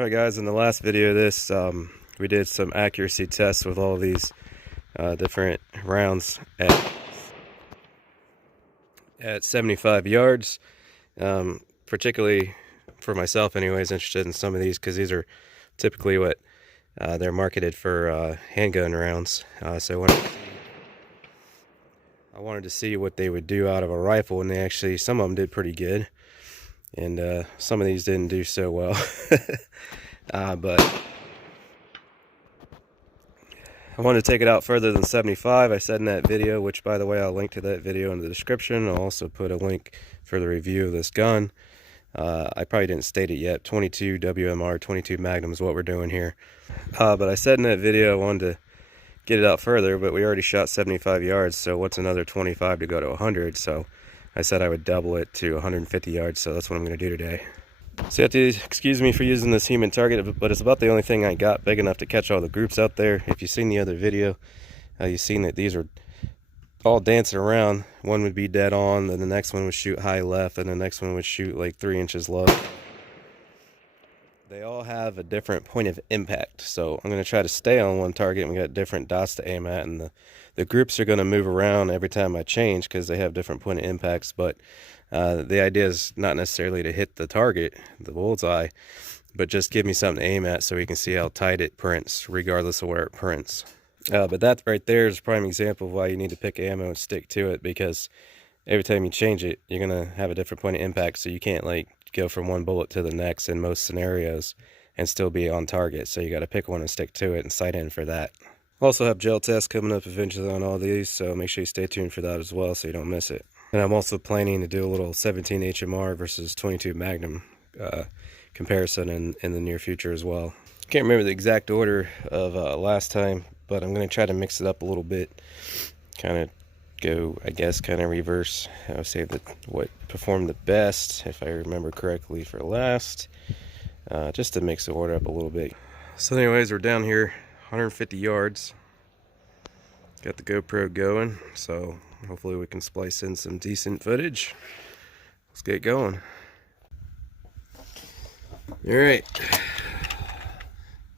Alright guys, in the last video of this, we did some accuracy tests with all these different rounds at 75 yards. Particularly for myself anyways, interested in some of these because these are typically what they're marketed for handgun rounds. So I wanted to see what they would do out of a rifle, and they actually, some of them did pretty good. And some of these didn't do so well. But I wanted to take it out further than 75. I said in that video, which by the way, I'll link to that video in the description. I'll also put a link for the review of this gun. I probably didn't state it yet. 22WMR, 22 Magnum is what we're doing here. But I said in that video I wanted to get it out further, but we already shot 75 yards, so what's another 25 to go to 100? So I said I would double it to 150 yards, so that's what I'm going to do today. So you have to excuse me for using this human target, but it's about the only thing I got big enough to catch all the groups out there. If you've seen the other video, you've seen that these are all dancing around. One would be dead on, then the next one would shoot high left, and the next one would shoot like 3 inches low. They all have a different point of impact, so I'm going to try to stay on one target, and we got different dots to aim at, and the groups are going to move around every time I change because they have different point of impacts. But the idea is not necessarily to hit the target, the bullseye, but just give me something to aim at so we can see how tight it prints regardless of where it prints. But that right there is a prime example of why you need to pick ammo and stick to it, because every time you change it, you're going to have a different point of impact, so you can't like go from one bullet to the next in most scenarios and still be on target. So you got to pick one and stick to it and sight in for that. Also have gel tests coming up eventually on all these, so make sure you stay tuned for that as well so you don't miss it. And I'm also planning to do a little 17 HMR versus 22 Magnum comparison in the near future as well. Can't remember the exact order of last time, but I'm going to try to mix it up a little bit. Kind of go, I guess, kind of reverse. I would say that what performed the best, if I remember correctly, for last. Just to mix the order up a little bit. So anyways, we're down here 150 yards. Got the GoPro going, so hopefully we can splice in some decent footage. Let's get going. Alright.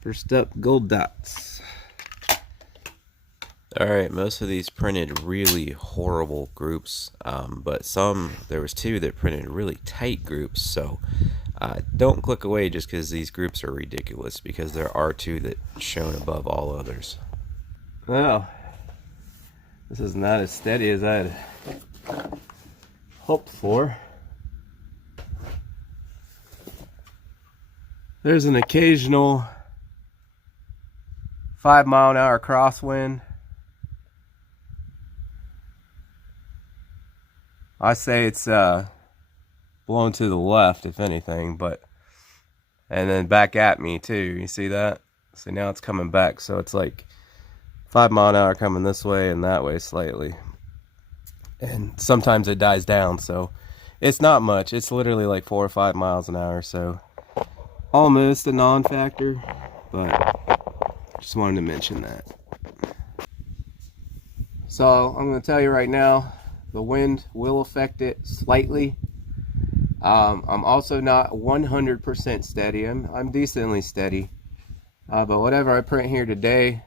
First up, gold dots. Alright, most of these printed really horrible groups, but there was two that printed really tight groups, so don't click away just because these groups are ridiculous, because there are two that shone above all others. Well, this is not as steady as I had hoped for. There's an occasional 5-mile-an-hour crosswind. I say it's blown to the left, if anything, and then back at me too. You see that? See, now it's coming back, so it's like 5-mile-an-hour coming this way and that way slightly. And sometimes it dies down, so it's not much. It's literally like 4 or 5 miles an hour, so almost a non-factor, but just wanted to mention that. So I'm going to tell you right now, the wind will affect it slightly. I'm also not 100% steady. I'm decently steady. But whatever I print here today,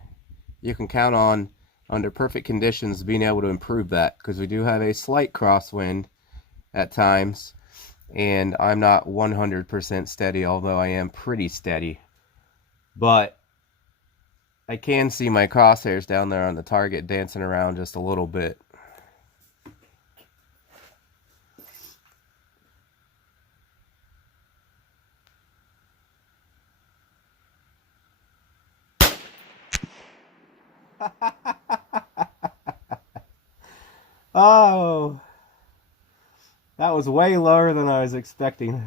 you can count on, under perfect conditions, being able to improve that, because we do have a slight crosswind at times, and I'm not 100% steady, although I am pretty steady. But I can see my crosshairs down there on the target dancing around just a little bit. Oh, that was way lower than I was expecting.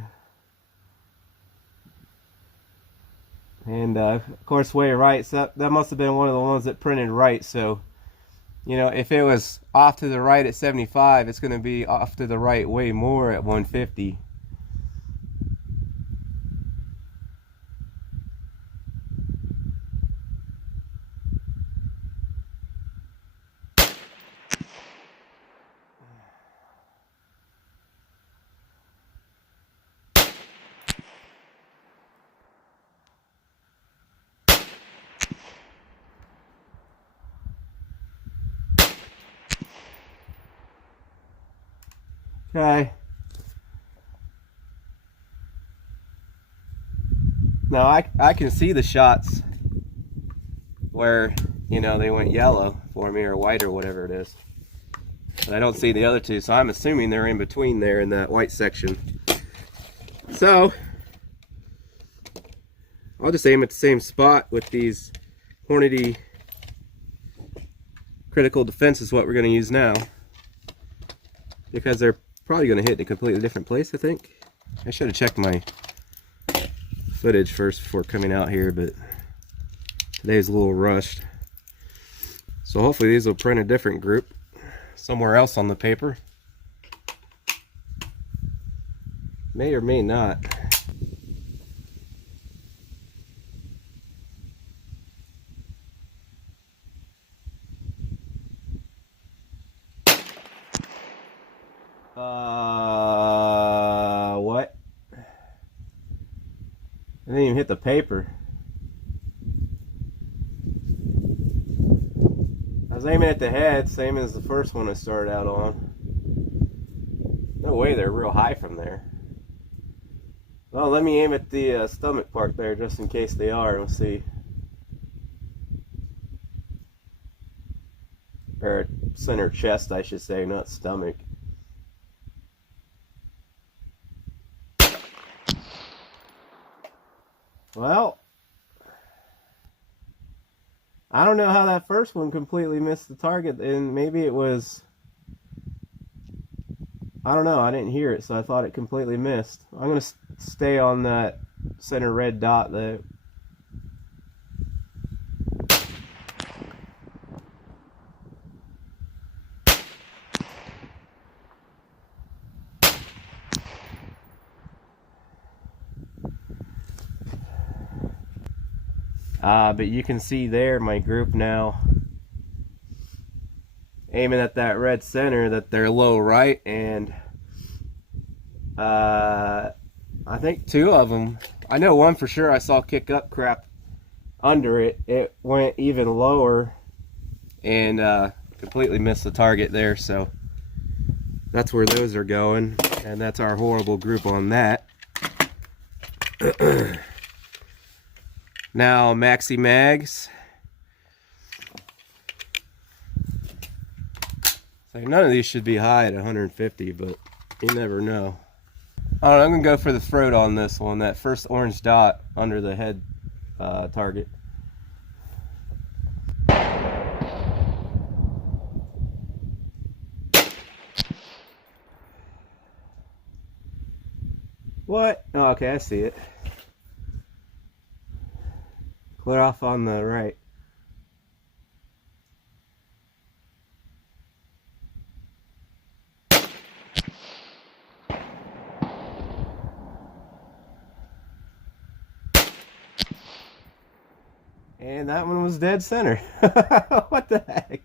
And of course way right, so that must have been one of the ones that printed right. So, you know, if it was off to the right at 75, it's going to be off to the right way more at 150. Okay. Now I can see the shots where, you know, they went yellow for me, or white, or whatever it is. But I don't see the other two, so I'm assuming they're in between there in that white section. So I'll just aim at the same spot with these Hornady critical defense is what we're going to use now, because they're probably going to hit in a completely different place. I think I should have checked my footage first before coming out here, but today's a little rushed. So hopefully these will print a different group somewhere else on the paper. May or may not. What? I didn't even hit the paper. I was aiming at the head, same as the first one I started out on. No way they're real high from there. Well, let me aim at the stomach part there, just in case they are. We'll see. Or center chest, I should say, not stomach. Well, I don't know how that first one completely missed the target, and maybe it was, I don't know, I didn't hear it, so I thought it completely missed. I'm going to stay on that center red dot though. But you can see there my group now aiming at that red center that they're low right, and I think two of them, I know one for sure I saw kick up crap under it. It went even lower and completely missed the target there, so that's where those are going, and that's our horrible group on that. Now Maxi-Mags. So none of these should be high at 150, but you never know. Alright, I'm going to go for the throat on this one, that first orange dot under the head target. What? Oh, okay, I see it. Clear off on the right. And that one was dead center. What the heck?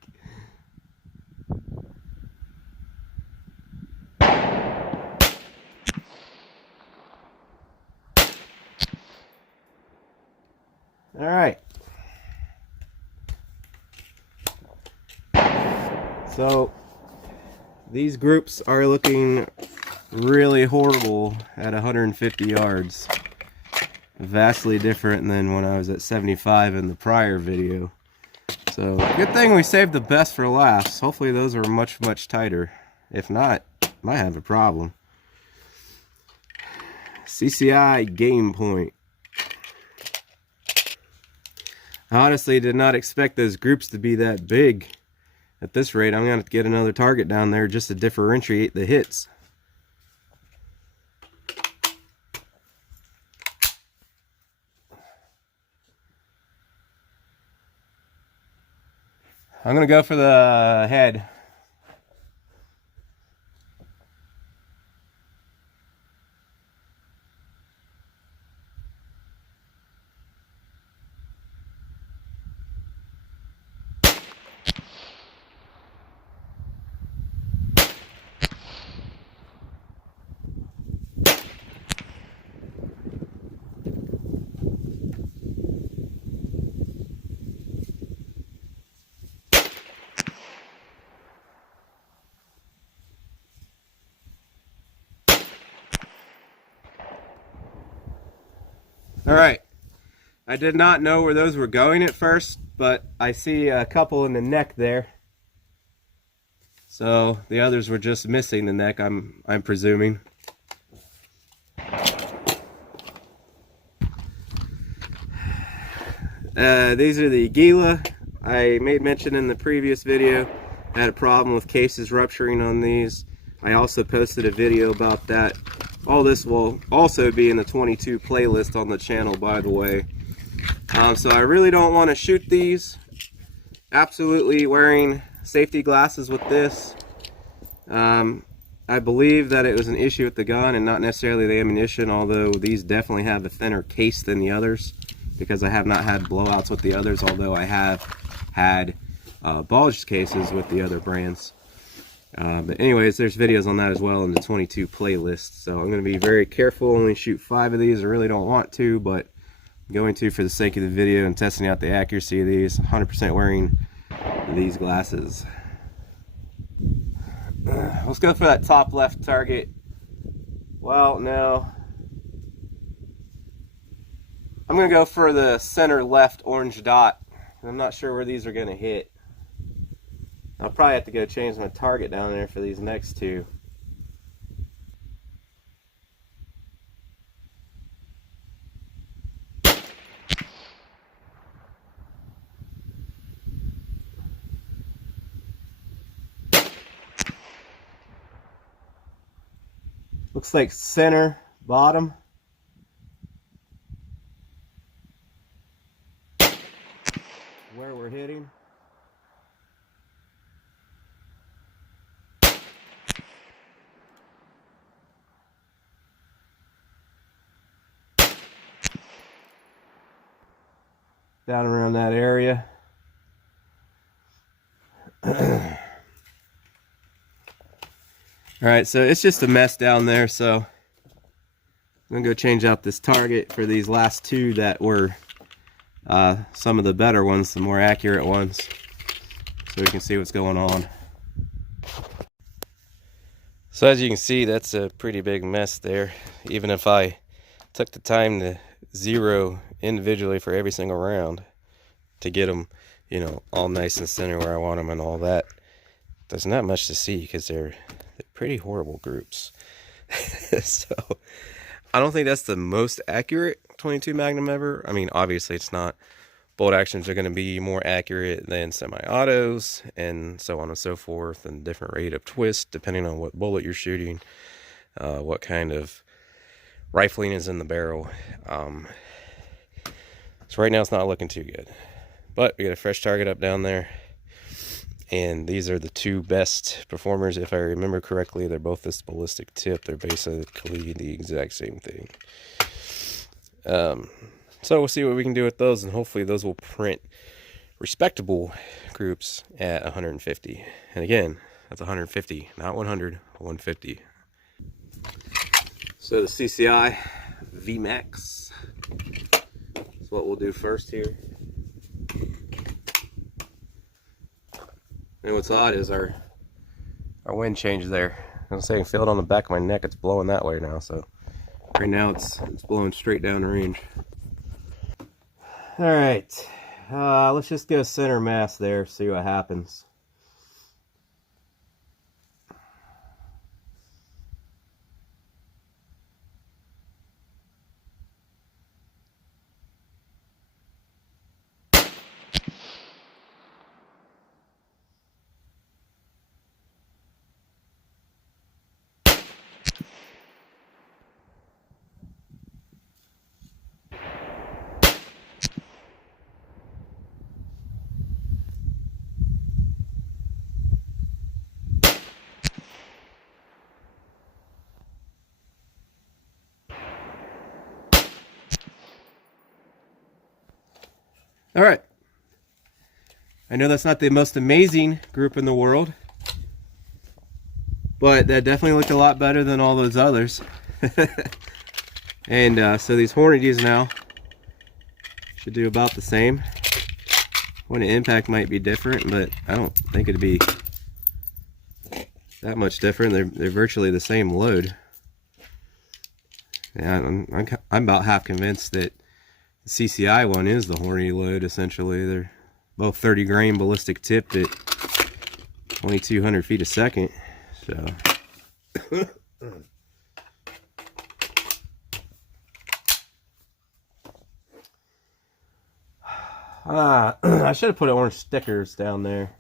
All right. So these groups are looking really horrible at 150 yards. Vastly different than when I was at 75 in the prior video. So good thing we saved the best for last. Hopefully those are much tighter. If not, might have a problem. CCI game point. I honestly did not expect those groups to be that big. At this rate, I'm going to have to get another target down there just to differentiate the hits. I'm going to go for the head. All right. I did not know where those were going at first, but I see a couple in the neck there. So the others were just missing the neck, I'm presuming. These are the Aguila. I made mention in the previous video I had a problem with cases rupturing on these. I also posted a video about that. All this will also be in the 22 playlist on the channel, by the way. So I really don't want to shoot these. Absolutely wearing safety glasses with this. I believe that it was an issue with the gun and not necessarily the ammunition, although these definitely have a thinner case than the others, because I have not had blowouts with the others, although I have had bulged cases with the other brands. But anyways, there's videos on that as well in the 22 playlist. So I'm going to be very careful, only shoot 5 of these. I really don't want to, but I'm going to for the sake of the video and testing out the accuracy of these. 100% wearing these glasses. Let's go for that top left target. Well, no. I'm going to go for the center left orange dot. I'm not sure where these are going to hit. I'll probably have to go change my target down there for these next two. Looks like center bottom. Where we're hitting. Down around that area. Alright, so it's just a mess down there, so I'm going to go change out this target for these last two that were some of the better ones, the more accurate ones, so we can see what's going on. So as you can see, that's a pretty big mess there. Even if I took the time to zero individually for every single round to get them, you know, all nice and center where I want them and all that, there's not much to see because they're pretty horrible groups. So I don't think that's the most accurate 22 Magnum ever. I mean, obviously it's not. Bolt actions are going to be more accurate than semi-autos and so on and so forth, and different rate of twist depending on what bullet you're shooting, what kind of rifling is in the barrel. So right now it's not looking too good, but we got a fresh target up down there, and these are the two best performers. If I remember correctly, they're both this ballistic tip. They're basically the exact same thing. So we'll see what we can do with those, and hopefully those will print respectable groups at 150. And again, that's 150, not 100, 150. So the CCI VMAX is what we'll do first here. And what's odd is our wind changed there. I was saying, feel it on the back of my neck. It's blowing that way now. So right now it's blowing straight down the range. All right, let's just go center mass there, see what happens. All right. I know that's not the most amazing group in the world, but that definitely looked a lot better than all those others. And so these Hornadies now should do about the same. Point of impact might be different, but I don't think it'd be that much different. They're virtually the same load. Yeah, I'm about half convinced that The CCI one is the Hornady load, essentially. They're both 30 grain ballistic tipped at 2200 feet a second. So I should have put orange stickers down there.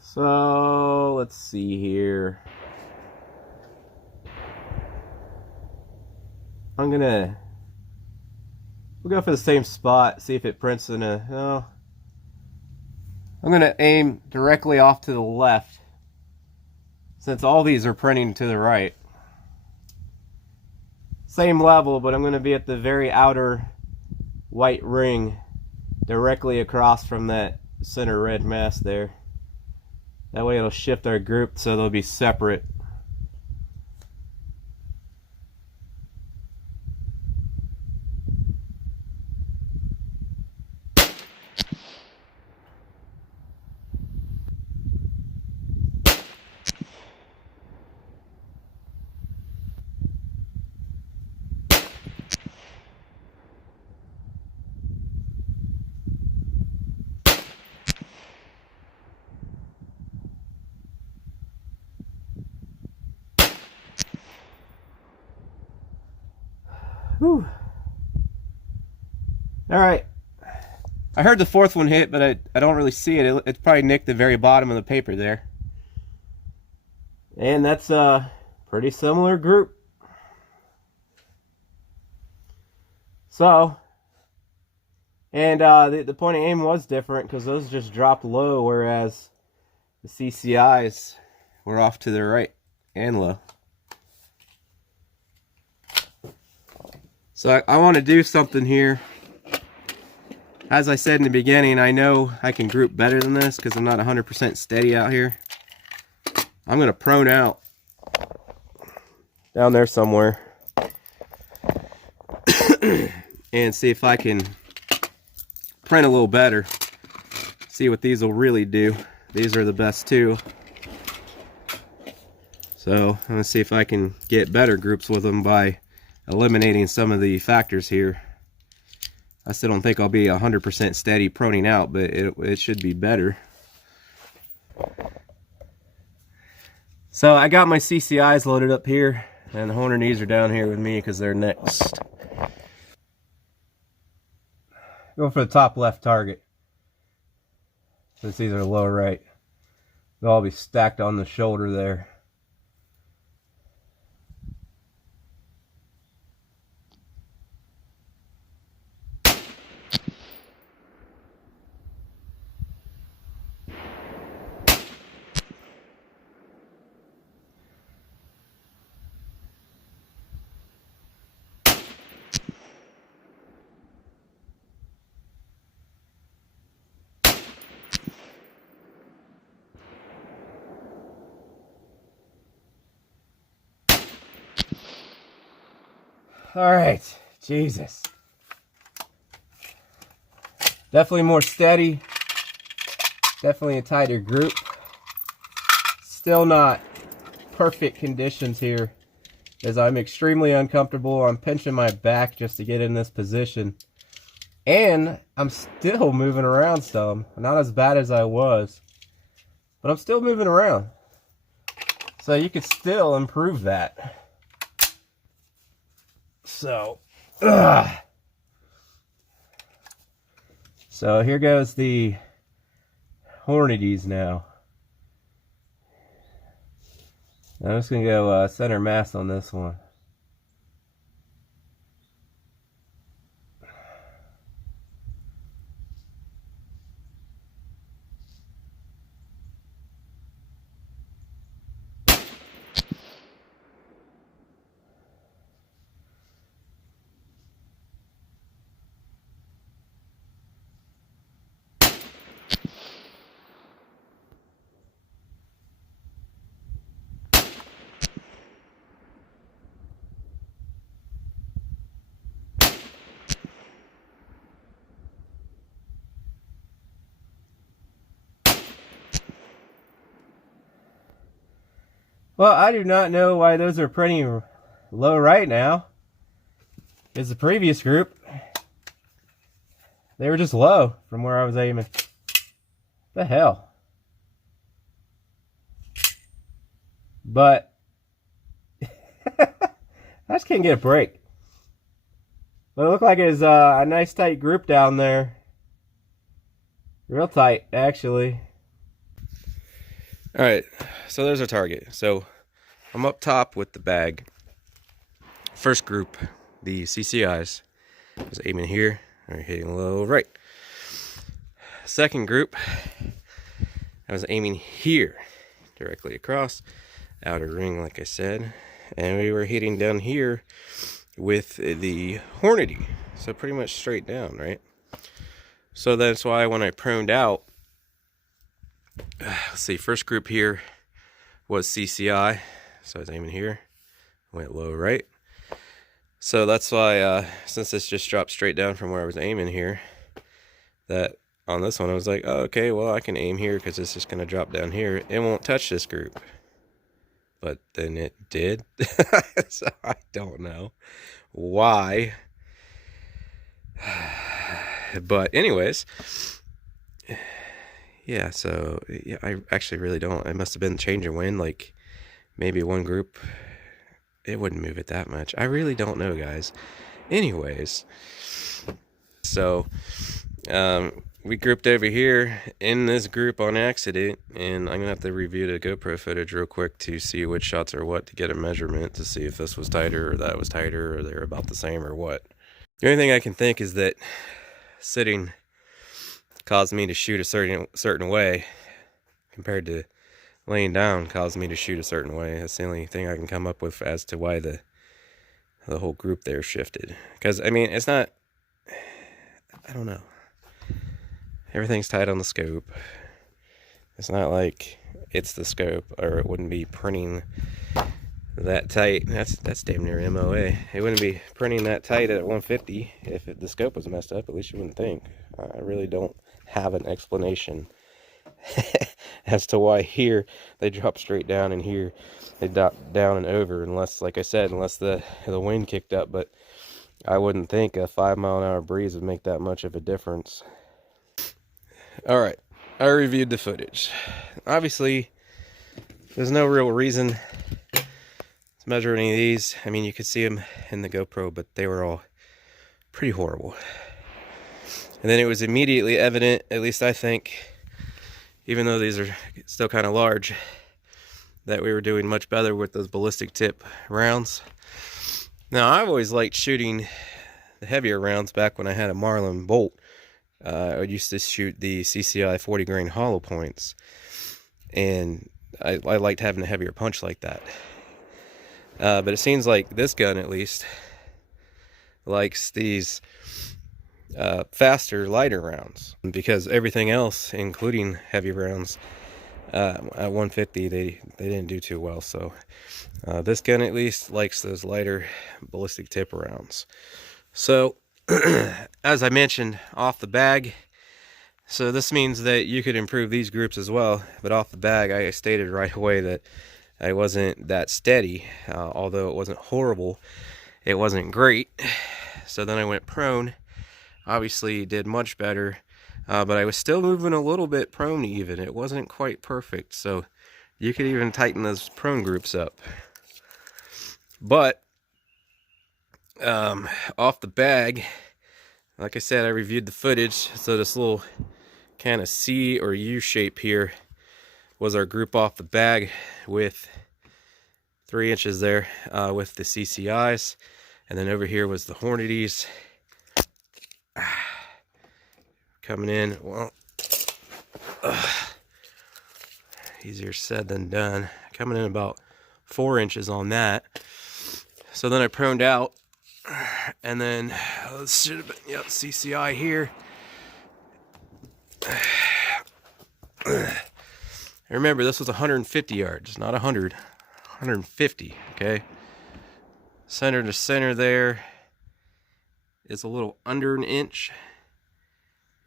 So let's see here. We'll go for the same spot, see if it prints in a, oh. I'm gonna aim directly off to the left, since all these are printing to the right. Same level, but I'm gonna be at the very outer white ring, directly across from that center red mass there. That way it'll shift our group so they'll be separate. Whew. All right. I heard the fourth one hit, but I don't really see it. It's probably nicked the very bottom of the paper there. And that's a pretty similar group. So, and the point of aim was different because those just dropped low, whereas the CCIs were off to the right and low. So I want to do something here. As I said in the beginning, I know I can group better than this because I'm not 100% steady out here. I'm going to prone out down there somewhere and see if I can print a little better. See what these will really do. These are the best two. So I'm going to see if I can get better groups with them by eliminating some of the factors here. I still don't think I'll be 100% steady proning out, but it should be better. So I got my CCIs loaded up here, and the Hornadys are down here with me because they're next. Go for the top left target, since these are low right. They'll all be stacked on the shoulder there. All right, Jesus. Definitely more steady. Definitely a tighter group. Still not perfect conditions here, as I'm extremely uncomfortable. I'm pinching my back just to get in this position. And I'm still moving around some. Not as bad as I was, but I'm still moving around. So you could still improve that. So, so here goes the Hornadys now. I'm just going to go center mass on this one. Well, I do not know why those are printing low right now. It's the previous group. They were just low from where I was aiming. The hell? But I just can't get a break. But it looked like it was a nice tight group down there. Real tight, actually. Alright, so there's our target. So I'm up top with the bag. First group, the CCIs. I was aiming here, or hitting low right. Second group, I was aiming here, directly across, outer ring, like I said. And we were hitting down here with the Hornady. So pretty much straight down, right? So that's why when I proned out, let's see, first group here was CCI. So I was aiming here, went low right. So that's why, since this just dropped straight down from where I was aiming here, that on this one I was like, oh, okay, well I can aim here because it's just going to drop down here. It won't touch this group. But then it did. So I don't know why. But anyways, yeah, so yeah, I actually really don't. It must have been change of wind, like maybe one group, it wouldn't move it that much. I really don't know, guys. Anyways, so we grouped over here in this group on accident, and I'm gonna have to review the GoPro footage real quick to see which shots are what, to get a measurement to see if this was tighter or that was tighter or they're about the same or what. The only thing I can think is that sitting caused me to shoot a certain way compared to laying down caused me to shoot a certain way. That's the only thing I can come up with as to why the whole group there shifted. Because I mean, it's not, I don't know. Everything's tight on the scope. It's not like it's the scope, or it wouldn't be printing that tight. That's damn near MOA. It wouldn't be printing that tight at 150 if the scope was messed up. At least you wouldn't think. I really don't have an explanation as to why here they drop straight down and here they drop down and over, unless, like I said, unless the wind kicked up. But I wouldn't think a 5-mile-an-hour breeze would make that much of a difference. All right, I reviewed the footage. Obviously, there's no real reason to measure any of these. I mean, you could see them in the GoPro, but they were all pretty horrible. And then it was immediately evident, at least I think, even though these are still kind of large, that we were doing much better with those ballistic tip rounds. Now, I've always liked shooting the heavier rounds back when I had a Marlin bolt. I used to shoot the CCI 40 grain hollow points, and I liked having a heavier punch like that. But it seems like this gun, at least, likes these faster, lighter rounds, because everything else, including heavy rounds, at 150, they didn't do too well. So this gun at least likes those lighter ballistic tip rounds. So as I mentioned off the bag, so this means that you could improve these groups as well. But off the bag, I stated right away that I wasn't that steady. Although it wasn't horrible, it wasn't great. So then I went prone. Obviously did much better, but I was still moving a little bit prone even. It wasn't quite perfect, so you could even tighten those prone groups up. But off the bag, like I said, I reviewed the footage. So this little kind of C or U shape here was our group off the bag with 3 inches there with the CCIs, and then over here was the Hornadies. Coming in, well, easier said than done. Coming in about 4 inches on that. So then I proned out, and then this should have been, yep, CCI here. Remember, this was 150 yards, not 100, 150, okay? Center to center there is a little under an inch.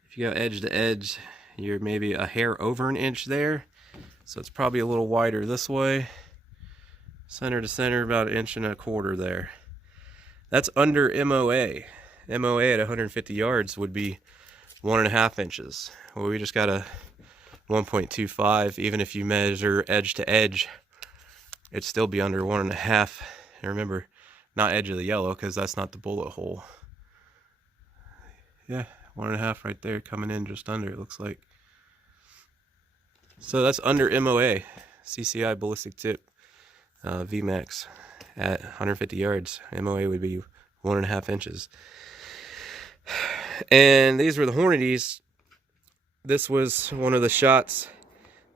If you go edge to edge, you're maybe a hair over an inch there. So it's probably a little wider this way. Center to center, about 1.25 inches there. That's under MOA. MOA at 150 yards would be 1.5 inches. Well, we just got a 1.25. Even if you measure edge to edge, it'd still be under 1.5. And remember, not edge of the yellow, because that's not the bullet hole. Yeah, 1.5 right there, coming in just under, it looks like. So that's under MOA, CCI ballistic tip, VMAX at 150 yards. MOA would be 1.5 inches. And these were the Hornadies. This was one of the shots.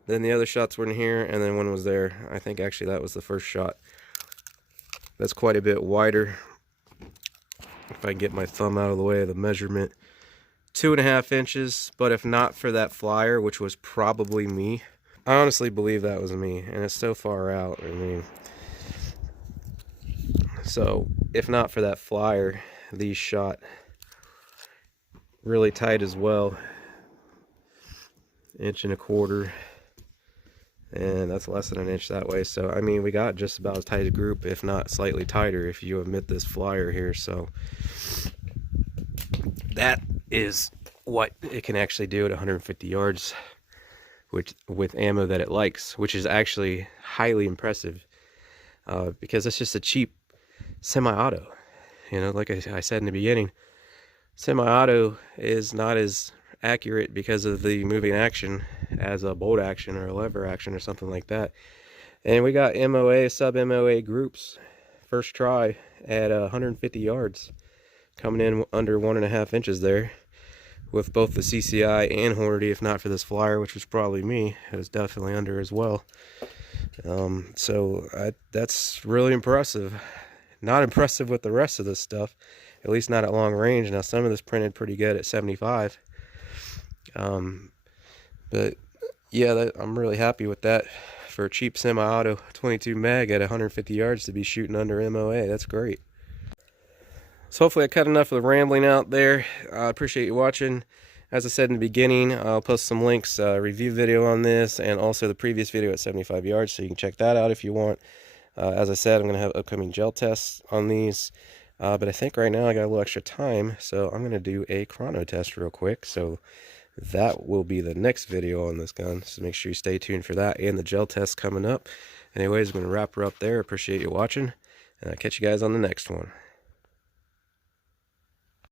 Then the other shots were in here, and then one was there. I think actually that was the first shot. That's quite a bit wider. If I can get my thumb out of the way of the measurement. 2.5 inches, but if not for that flyer, which was probably me, I honestly believe that was me, and it's so far out. I mean, so if not for that flyer, these shot really tight as well. 1.25 inches, and that's less than 1 inch that way. So I mean, we got just about as tight a group, if not slightly tighter, if you omit this flyer here. So that is what it can actually do at 150 yards with ammo that it likes, which is actually highly impressive, because it's just a cheap semi-auto. You know, like I said in the beginning, semi-auto is not as accurate because of the moving action as a bolt action or a lever action or something like that. And we got MOA, sub-MOA groups, first try at 150 yards, coming in under 1.5 inches there, with both the CCI and Hornady. If not for this flyer, which was probably me, it was definitely under as well. That's really impressive. Not impressive with the rest of this stuff, at least not at long range. Now some of this printed pretty good at 75. But yeah, I'm really happy with that for a cheap semi-auto 22 mag at 150 yards to be shooting under MOA. That's great. So hopefully I cut enough of the rambling out there. I appreciate you watching. As I said in the beginning, I'll post some links, review video on this, and also the previous video at 75 yards, so you can check that out if you want. As I said, I'm going to have upcoming gel tests on these, but I think right now I got a little extra time, so I'm going to do a chrono test real quick. So that will be the next video on this gun, so make sure you stay tuned for that and the gel test coming up. Anyways, I'm going to wrap her up there. Appreciate you watching, and I'll catch you guys on the next one.